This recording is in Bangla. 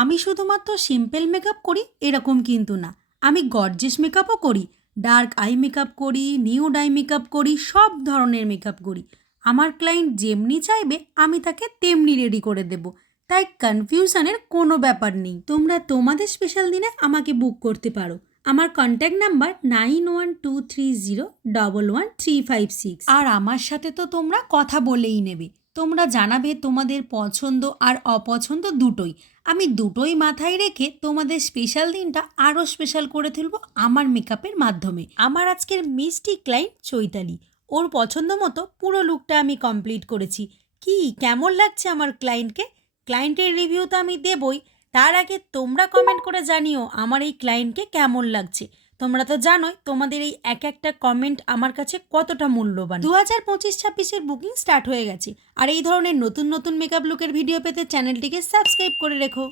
আমি শুধুমাত্র সিম্পল মেকআপ করি এরকম কিন্তু না, আমি গর্জিয়াস মেকআপও করি। ডার্ক আই মেকআপ করি, নিউড আই মেকআপ করি, সব ধরনের মেকআপ করি। আমার ক্লায়েন্ট যেমনি চাইবে আমি তাকে তেমনি রেডি করে দেব, তাই কনফিউশনের কোনো ব্যাপার নেই। তোমরা তোমাদের স্পেশাল দিনে আমাকে বুক করতে পারো। আমার কন্ট্যাক্ট নাম্বার 9123011356। আর আমার সাথে তো তোমরা কথা বলেই নেবে, তোমরা জানাবে তোমাদের পছন্দ আর অপছন্দ দুটোই। আমি দুটোই মাথায় রেখে তোমাদের স্পেশাল দিনটা আরও স্পেশাল করে তুলব আমার মেকআপের মাধ্যমে। আমার আজকের মিষ্টি ক্লায়েন্ট চৈতালি, ওর পছন্দ মতো পুরো লুকটা আমি কমপ্লিট করেছি। কি কেমন লাগছে আমার ক্লায়েন্টকে? ক্লায়েন্টের রিভিউ তো আমি দেবই, তার আগে তোমরা কমেন্ট করে জানিও আমার এই ক্লায়েন্টকে কেমন লাগছে। তোমরা তো জানোই তোমাদের এই এক একটা কমেন্ট আমার কাছে কতটা মূল্যবান। 2025-26-এর বুকিং স্টার্ট হয়ে গেছে, আর এই ধরনের নতুন নতুন মেকআপ লুকের ভিডিও পেতে চ্যানেলটিকে সাবস্ক্রাইব করে রেখো।